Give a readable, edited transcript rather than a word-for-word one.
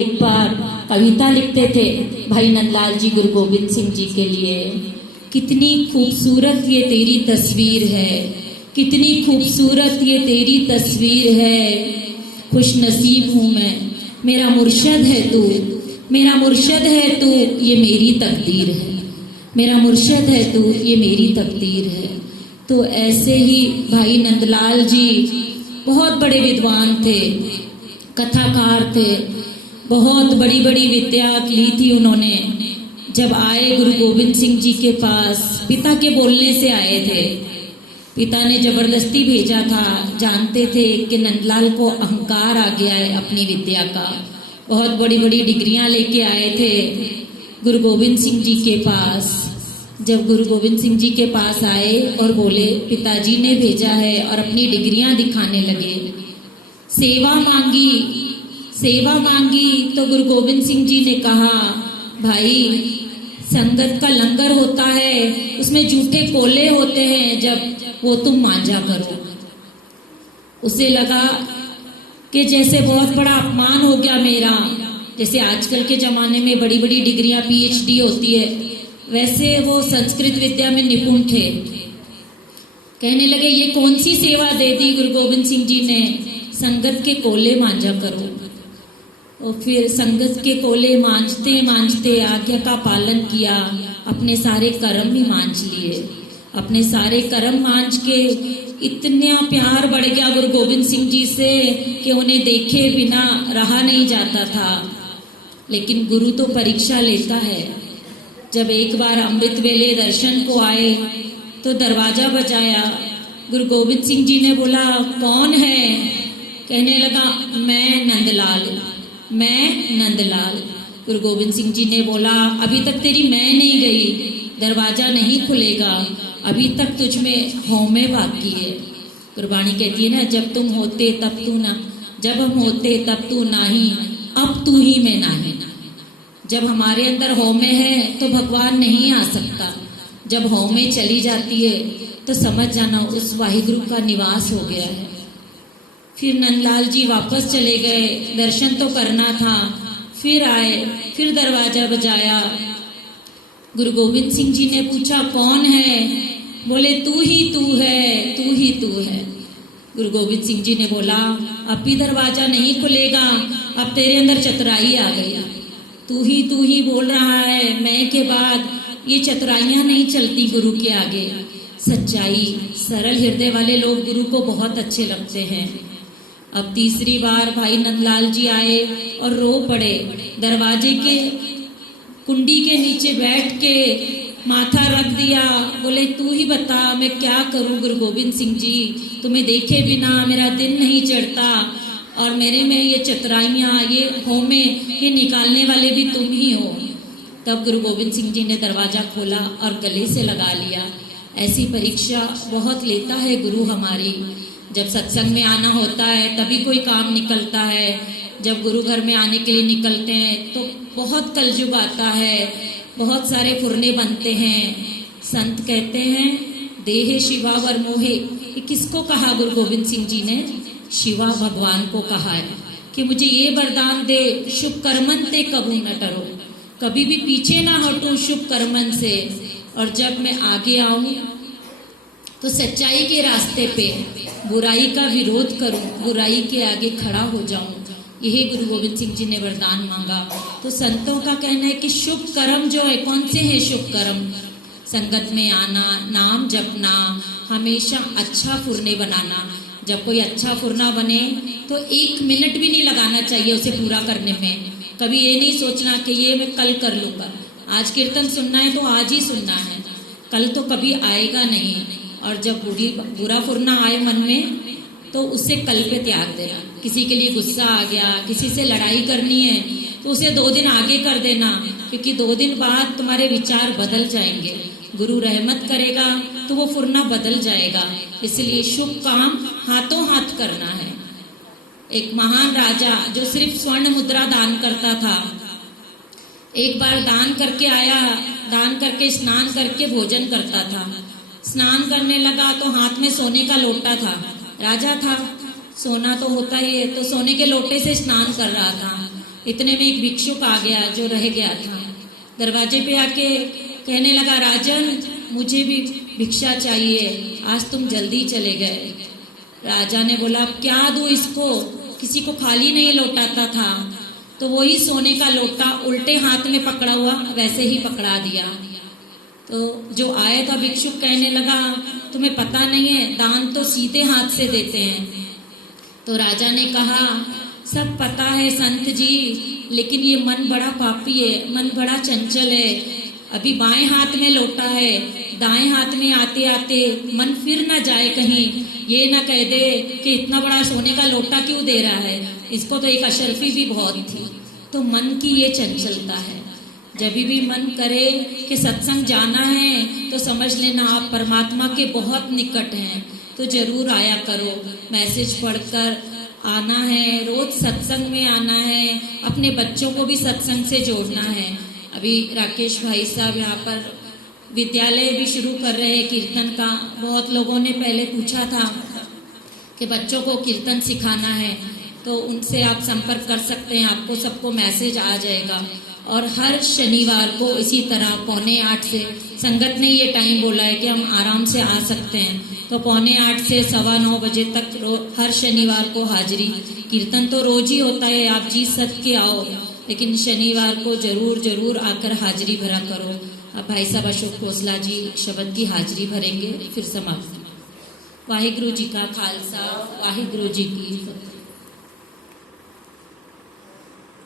एक बार कविता लिखते थे भाई नंदलाल जी गुरु गोविंद सिंह जी के लिए। कितनी खूबसूरत ये तेरी तस्वीर है, कितनी खूबसूरत ये तेरी तस्वीर है। खुश नसीब हूँ मैं, मेरा मुर्शद है तू, मेरा मुर्शद है तू, ये मेरी तकदीर है, मेरा मुर्शद है तू, ये मेरी तकदीर है। तो ऐसे ही भाई नंदलाल जी बहुत बड़े विद्वान थे, कथाकार थे, बहुत बड़ी बड़ी विद्या ली थी उन्होंने। जब आए गुरु गोविंद सिंह जी के पास, पिता के बोलने से आए थे, पिता ने जबरदस्ती भेजा था। जानते थे कि नंदलाल को अहंकार आ गया है अपनी विद्या का। बहुत बड़ी बड़ी डिग्रियां लेके आए थे गुरु गोविंद सिंह जी के पास। जब गुरु गोविंद सिंह जी के पास आए और बोले पिताजी ने भेजा है, और अपनी डिग्रियां दिखाने लगे। सेवा मांगी, सेवा मांगी तो गुरु गोविंद सिंह जी ने कहा, भाई संगत का लंगर होता है, उसमें जूठे कोले होते हैं, जब वो तुम मांझा करो। उसे लगा कि जैसे बहुत बड़ा अपमान हो गया मेरा। जैसे आजकल के जमाने में बड़ी बड़ी डिग्रियां पीएचडी होती है, वैसे वो संस्कृत विद्या में निपुण थे। कहने लगे ये कौन सी सेवा दे दी गुरु गोविंद सिंह जी ने, संगत के कोले मांझा करो। और फिर संगत के कोले मांझते मांझते आज्ञा का पालन किया, अपने सारे कर्म भी मांझ लिए। अपने सारे कर्म मांझ के इतना प्यार बढ़ गया गुरु गोविंद सिंह जी से कि उन्हें देखे बिना रहा नहीं जाता था। लेकिन गुरु तो परीक्षा लेता है। जब एक बार अमृत वेले दर्शन को आए तो दरवाजा बजाया। गुरु गोविंद सिंह जी ने बोला कौन है? कहने लगा मैं नंदलाल, मैं नंदलाल। गुरु गोविंद सिंह जी ने बोला अभी तक तेरी मैं नहीं गई, दरवाजा नहीं खुलेगा, अभी तक तुझ में हौमे बाकी है। गुरबाणी कहती है ना, जब तुम होते तब तू ना, जब हम होते तब तू नाही, अब तू ही मैं नाही। जब हमारे अंदर हौमे है तो भगवान नहीं आ सकता। जब हौमे चली जाती है तो समझ जाना उस वाहिगुरु का निवास हो गया है। फिर नंदलाल जी वापस चले गए, दर्शन तो करना था। फिर आए, फिर दरवाजा बजाया। गुरु गोविंद सिंह जी ने पूछा कौन है? बोले तू ही तू है, तू ही तू है। गुरु गोविंद सिंह जी ने बोला अब भी दरवाजा नहीं खुलेगा, अब तेरे अंदर चतुराई आ गई। तू ही बोल रहा है, मैं के बाद ये चतुराइयां नहीं चलती गुरु के आगे। सच्चाई, सरल हृदय वाले लोग गुरु को बहुत अच्छे लगते हैं। अब तीसरी बार भाई नंदलाल जी आए और रो पड़े। दरवाजे के कुंडी के नीचे बैठ के माथा रख दिया। बोले तू ही बता मैं क्या करूं गुरु गोविंद सिंह जी, तुम्हें देखे बिना मेरा दिन नहीं चढ़ता, और मेरे में ये चतुराइयां, ये हौमे, ये निकालने वाले भी तुम ही हो। तब गुरु गोविंद सिंह जी ने दरवाजा खोला और गले से लगा लिया। ऐसी परीक्षा बहुत लेता है गुरु हमारी। जब सत्संग में आना होता है तभी कोई काम निकलता है। जब गुरु घर में आने के लिए निकलते हैं तो बहुत कलयुग आता है, बहुत सारे फुरने बनते हैं। संत कहते हैं देहे शिवा वर मोहे। ये किसको कहा गुरु गोविंद सिंह जी ने? शिवा भगवान को कहा है कि मुझे ये वरदान दे, शुभ कर्मन ते कबू न डरो, कभी भी पीछे ना हटूं शुभ कर्मन से, और जब मैं आगे आऊं तो सच्चाई के रास्ते पे बुराई का विरोध करूं, बुराई के आगे खड़ा हो जाऊं। यही गुरु गोविंद सिंह जी ने वरदान मांगा। तो संतों का कहना है कि शुभ कर्म जो है, कौन से हैं शुभ कर्म? संगत में आना, नाम जपना, हमेशा अच्छा फुरने बनाना। जब कोई अच्छा फुरना बने तो 1 मिनट भी नहीं लगाना चाहिए उसे पूरा करने में। कभी ये नहीं सोचना कि ये मैं कल कर लूंगा। आज कीर्तन सुनना है तो आज ही सुनना है, कल तो कभी आएगा नहीं। और जब बुरा फुरना आए मन में तो उसे कल पे त्याग देना। किसी के लिए गुस्सा आ गया, किसी से लड़ाई करनी है तो उसे 2 दिन आगे कर देना, क्योंकि 2 दिन बाद तुम्हारे विचार बदल जाएंगे। गुरु रहमत करेगा तो वो फुरना बदल जाएगा। इसलिए शुभ काम हाथों हाथ करना है। एक महान राजा जो सिर्फ स्वर्ण मुद्रा दान करता था, एक बार दान करके आया, दान करके स्नान करके भोजन करता था। स्नान करने लगा तो हाथ में सोने का लोटा था। राजा था, सोना तो होता ही है, तो सोने के लोटे से स्नान कर रहा था। इतने में एक भिक्षुक आ गया जो रह गया था। दरवाजे पे आके कहने लगा, राजन मुझे भी भिक्षा चाहिए, आज तुम जल्दी चले गए। राजा ने बोला, अब क्या दूं इसको, किसी को खाली नहीं लौटाता था। तो वही सोने का लोटा उल्टे हाथ में पकड़ा हुआ वैसे ही पकड़ा दिया। तो जो आया था भिक्षुक कहने लगा, तुम्हें पता नहीं है, दान तो सीधे हाथ से देते हैं। तो राजा ने कहा, सब पता है संत जी, लेकिन ये मन बड़ा पापी है, मन बड़ा चंचल है। अभी बाएं हाथ में लोटा है, दाएं हाथ में आते आते मन फिर ना जाए कहीं, ये ना कह दे कि इतना बड़ा सोने का लोटा क्यों दे रहा है, इसको तो एक अशर्फी भी बहुत थी। तो मन की ये चंचलता है। जब भी मन करे कि सत्संग जाना है तो समझ लेना आप परमात्मा के बहुत निकट हैं, तो जरूर आया करो। मैसेज पढ़कर आना है, रोज सत्संग में आना है, अपने बच्चों को भी सत्संग से जोड़ना है। अभी राकेश भाई साहब यहाँ पर विद्यालय भी शुरू कर रहे हैं कीर्तन का। बहुत लोगों ने पहले पूछा था कि बच्चों को कीर्तन सिखाना है, तो उनसे आप संपर्क कर सकते हैं, आपको सबको मैसेज आ जाएगा। और हर शनिवार को इसी तरह 7:45 से, संगत ने ये टाइम बोला है कि हम आराम से आ सकते हैं, तो 8:45 से 9:15 बजे तक हर शनिवार को हाजिरी। कीर्तन तो रोज ही होता है, आप जी सद के आओ, लेकिन शनिवार को जरूर जरूर आकर हाजिरी भरा करो। अब भाई साहब अशोक खोसला जी शब्द की हाजिरी भरेंगे, फिर समाप्त। वाहिगुरु जी का खालसा, वाहिगुरु जी की फतेह।